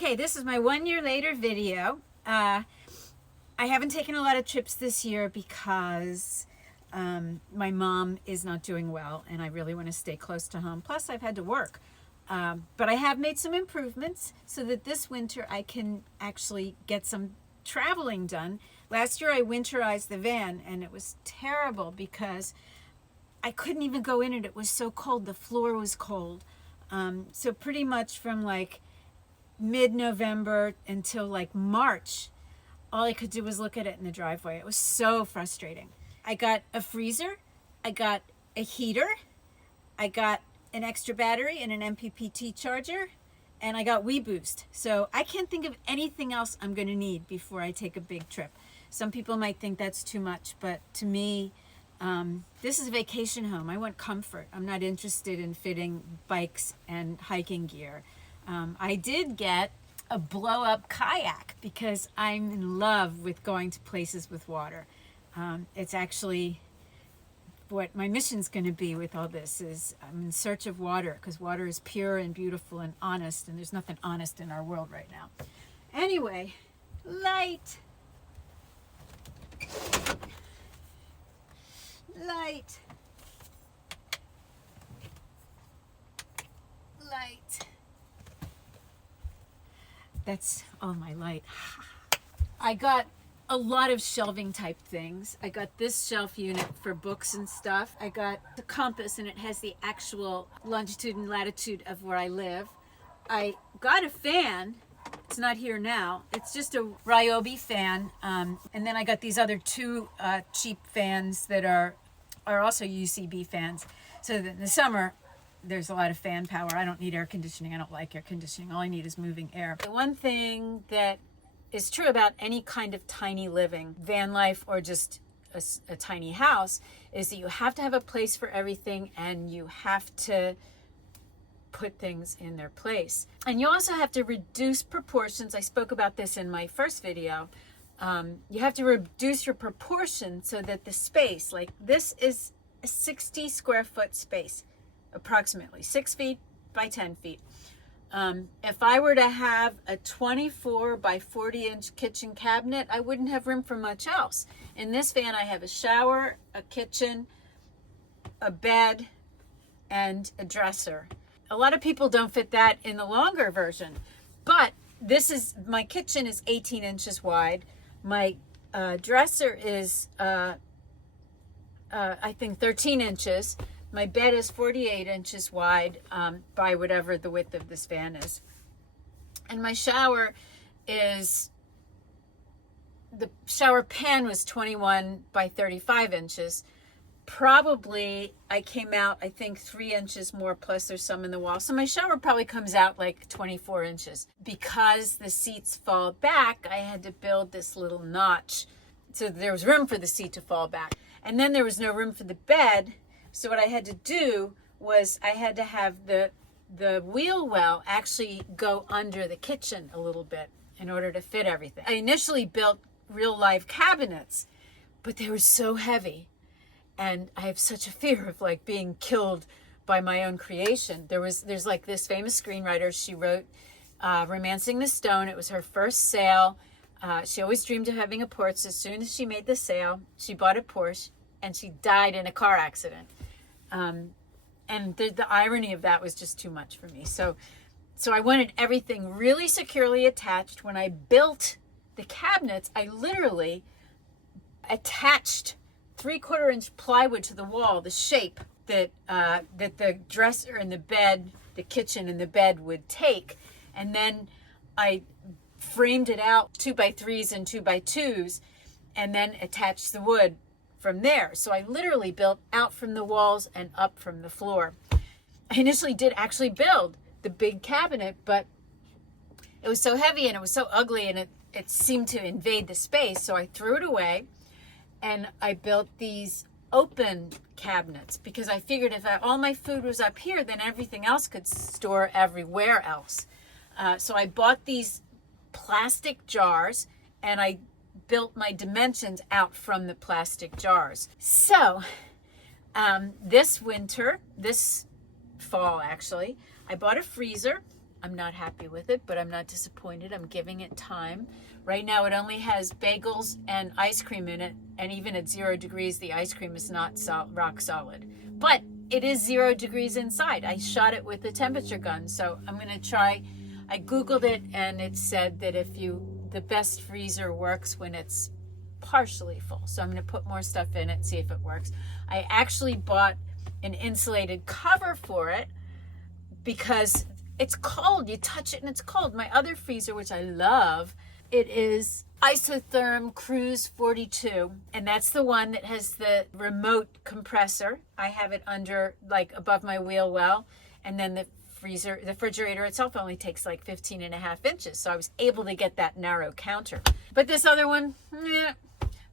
Okay, this is my 1 year later video. I haven't taken a lot of trips this year because my mom is not doing well and I really want to stay close to home. Plus I've had to work. But I have made some improvements so that this winter I can actually get some traveling done. Last year I winterized the van and it was terrible because I couldn't even go in it. It was so cold. The floor was cold. So pretty much from like mid-November until like March, all I could do was look at it in the driveway. It was so frustrating. I got a freezer, I got a heater, I got an extra battery and an MPPT charger, and I got WeBoost. So I can't think of anything else I'm going to need before I take a big trip. Some people might think that's too much, but to me, this is a vacation home. I want comfort. I'm not interested in fitting bikes and hiking gear. I did get a blow-up kayak because I'm in love with going to places with water. It's actually what my mission's going to be with all this is I'm in search of water because water is pure and beautiful and honest, and there's nothing honest in our world right now. Anyway, light. Light. That's all my light. I got a lot of shelving type things. I got this shelf unit for books and stuff. I got the compass and it has the actual longitude and latitude of where I live. I got a fan. It's not here now. It's just a Ryobi fan. And then I got these other two cheap fans that are also UCB fans. So that in the summer, there's a lot of fan power. I don't need air conditioning. I don't like air conditioning. All I need is moving air. The one thing that is true about any kind of tiny living, van life or just a tiny house, is that you have to have a place for everything and you have to put things in their place. And you also have to reduce proportions. I spoke about this in my first video. You have to reduce your proportion so that the space, like this is a 60 square foot space, approximately 6 feet by 10 feet. If I were to have a 24 by 40 inch kitchen cabinet, I wouldn't have room for much else. In this van, I have a shower, a kitchen, a bed, and a dresser. A lot of people don't fit that in the longer version, but my kitchen is 18 inches wide. My dresser is, I think 13 inches. My bed is 48 inches wide by whatever the width of this van is. And my shower is, the shower pan was 21 by 35 inches. Probably I came out, I think 3 inches more, plus there's some in the wall. So my shower probably comes out like 24 inches. Because the seats fall back, I had to build this little notch so there was room for the seat to fall back. And then there was no room for the bed. So what I had to do was I had to have the wheel well actually go under the kitchen a little bit in order to fit everything. I initially built real live cabinets, but they were so heavy. And I have such a fear of like being killed by my own creation. There's like this famous screenwriter, she wrote Romancing the Stone. It was her first sale. She always dreamed of having a Porsche. As soon as she made the sale, she bought a Porsche and she died in a car accident. And the irony of that was just too much for me. So I wanted everything really securely attached. When I built the cabinets, I literally attached 3/4 inch plywood to the wall, the shape that the dresser and the bed, the kitchen and the bed would take. And then I framed it out 2x3s and 2x2s and then attached the wood from there. So I literally built out from the walls and up from the floor. I initially did actually build the big cabinet, but it was so heavy and it was so ugly and it seemed to invade the space. So I threw it away and I built these open cabinets because I figured if all my food was up here, then everything else could store everywhere else. So I bought these plastic jars and I built my dimensions out from the plastic jars. So this fall actually, I bought a freezer I'm not happy with it, but I'm not disappointed. I'm giving it time. Right now it only has bagels and ice cream in it, and even at 0 degrees the ice cream is not rock solid. But it is 0 degrees inside. I shot it with the temperature gun, so I'm going to try. I googled it and it said that the best freezer works when it's partially full. So I'm going to put more stuff in it, see if it works. I actually bought an insulated cover for it because it's cold. You touch it and it's cold. My other freezer, which I love, it is Isotherm Cruise 42, and that's the one that has the remote compressor. I have it under, like, above my wheel well, and then the refrigerator itself only takes like 15.5 inches, so I was able to get that narrow counter. But this other one,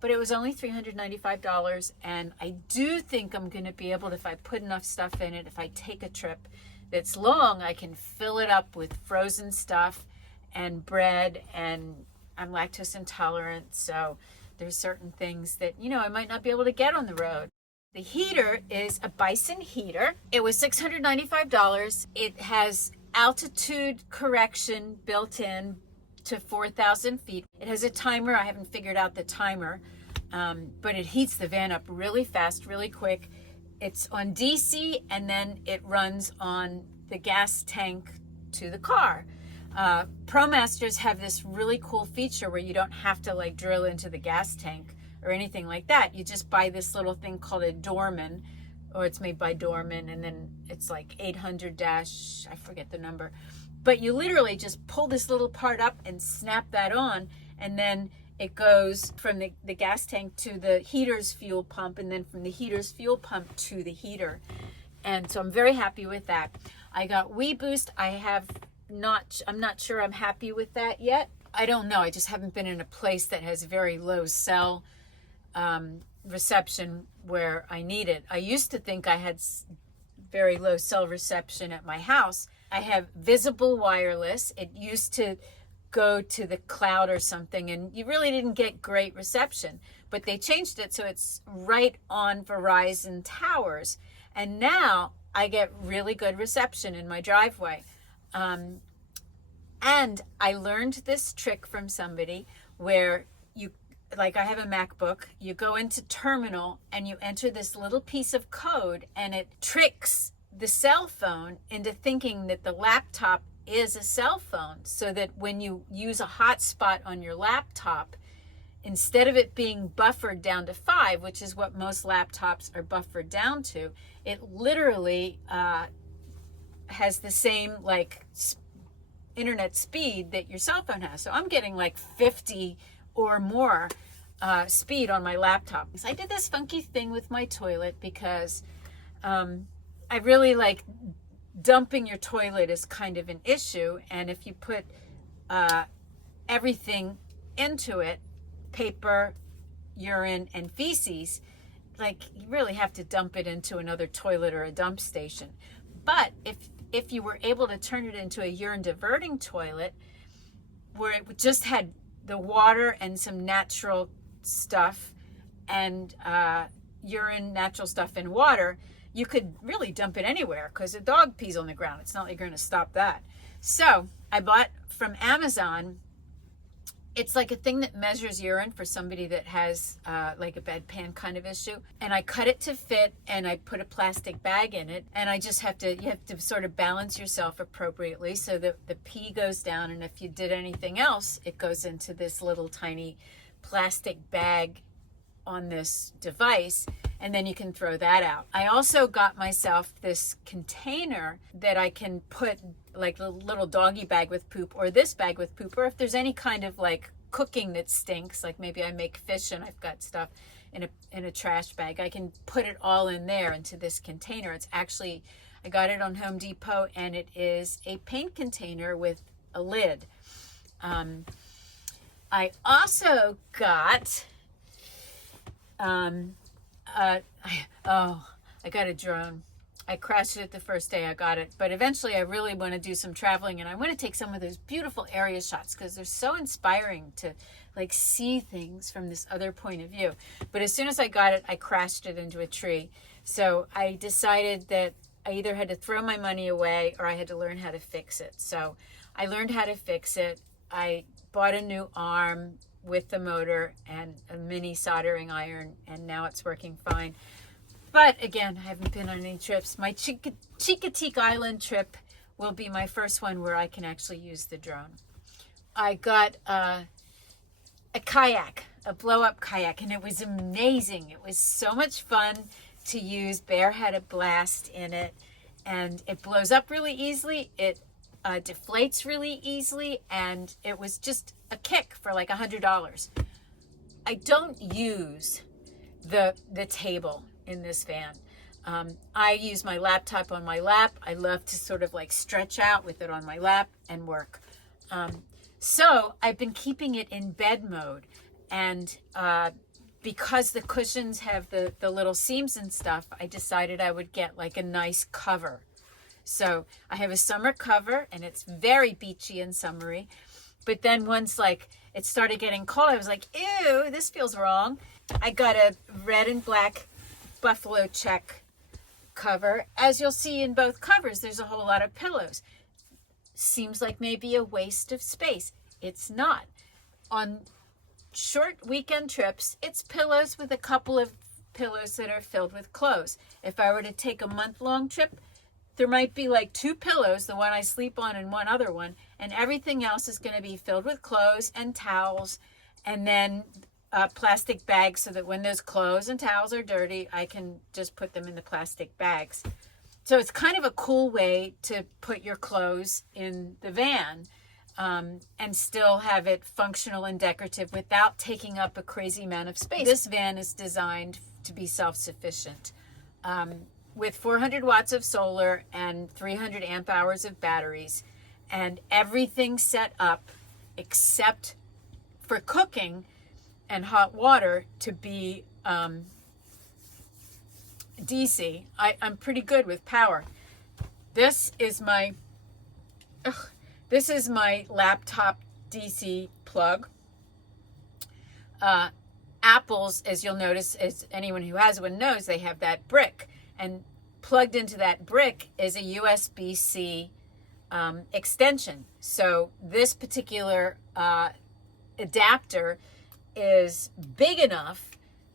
but it was only $395, and I do think I'm going to be able to, if I put enough stuff in it, if I take a trip that's long, I can fill it up with frozen stuff and bread, and I'm lactose intolerant, so there's certain things that, I might not be able to get on the road. The heater is a Bison heater. It was $695. It has altitude correction built in to 4,000 feet. It has a timer. I haven't figured out the timer, but it heats the van up really fast, really quick. It's on DC, and then it runs on the gas tank to the car. Promasters have this really cool feature where you don't have to like drill into the gas tank or anything like that. You just buy this little thing called a Dorman, or it's made by Dorman, and then it's like 800 dash, I forget the number. But you literally just pull this little part up and snap that on, and then it goes from the gas tank to the heater's fuel pump, and then from the heater's fuel pump to the heater. And so I'm very happy with that. I got WeBoost. I'm not sure I'm happy with that yet. I don't know. I just haven't been in a place that has very low cell reception where I need it. I used to think I had very low cell reception at my house. I have Visible Wireless. It used to go to the cloud or something, and you really didn't get great reception. But they changed it so it's right on Verizon towers. And now I get really good reception in my driveway. And I learned this trick from somebody where I have a MacBook, you go into terminal and you enter this little piece of code, and it tricks the cell phone into thinking that the laptop is a cell phone, so that when you use a hotspot on your laptop, instead of it being buffered down to 5, which is what most laptops are buffered down to, it literally has the same internet speed that your cell phone has. So I'm getting like 50 or more speed on my laptop. So I did this funky thing with my toilet because I really like dumping your toilet is kind of an issue. And if you put everything into it, paper, urine, and feces, you really have to dump it into another toilet or a dump station. But if you were able to turn it into a urine diverting toilet where it just had the water and some natural stuff and urine, natural stuff, and water, you could really dump it anywhere because a dog pees on the ground. It's not like you're going to stop that. So I bought from Amazon, it's like a thing that measures urine for somebody that has like a bedpan kind of issue. And I cut it to fit, and I put a plastic bag in it. And you have to sort of balance yourself appropriately so that the pee goes down. And if you did anything else, it goes into this little tiny plastic bag on this device, and then you can throw that out. I also got myself this container that I can put like a little doggy bag with poop, or this bag with poop, or if there's any kind of cooking that stinks, like maybe I make fish and I've got stuff in a trash bag, I can put it all in there into this container. It's actually, I got it on Home Depot, and it is a paint container with a lid. I also got I got a drone. I crashed it the first day I got it, but eventually I really want to do some traveling, and I want to take some of those beautiful area shots because they're so inspiring to see things from this other point of view. But as soon as I got it, I crashed it into a tree. So I decided that I either had to throw my money away or I had to learn how to fix it. So I learned how to fix it. I bought a new arm with the motor and a mini soldering iron, and now it's working fine. But again, I haven't been on any trips. My Chincoteague Island trip will be my first one where I can actually use the drone. I got a kayak, a blow-up kayak, and it was amazing. It was so much fun to use. Bear had a blast in it, and it blows up really easily. It deflates really easily, and it was just a kick for like $100. I don't use the table in this van. I use my laptop on my lap. I love to sort of like stretch out with it on my lap and work. So I've been keeping it in bed mode, and because the cushions have the little seams and stuff, I decided I would get like a nice cover. So I have a summer cover, and it's very beachy and summery. But then once like it started getting cold, I was like, ew, this feels wrong. I got a red and black buffalo check cover. As you'll see in both covers, there's a whole lot of pillows. Seems like maybe a waste of space. It's not. On short weekend trips, it's pillows with a couple of pillows that are filled with clothes. If I were to take a month-long trip, there might be like 2 pillows, the one I sleep on and one other one, and everything else is going to be filled with clothes and towels, and then plastic bags, so that when those clothes and towels are dirty, I can just put them in the plastic bags. So it's kind of a cool way to put your clothes in the van, and still have it functional and decorative without taking up a crazy amount of space. This van is designed to be self-sufficient. With 400 watts of solar and 300 amp hours of batteries, and everything set up except for cooking and hot water to be DC. I'm pretty good with power. This is my laptop DC plug. Apple's, as you'll notice, as anyone who has one knows, they have that brick. And plugged into that brick is a USB-C extension. So this particular adapter is big enough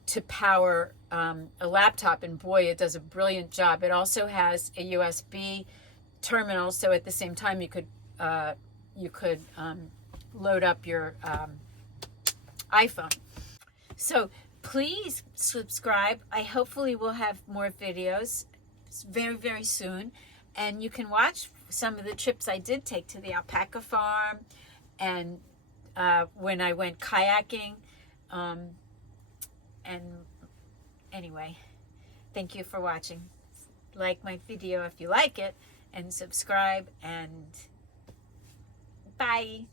to power a laptop, and boy, it does a brilliant job. It also has a USB terminal, so at the same time you could load up your iPhone. So please subscribe. I hopefully will have more videos very, very soon. And you can watch some of the trips I did take to the alpaca farm, and when I went kayaking. And anyway, thank you for watching. Like my video if you like it, and subscribe, and bye.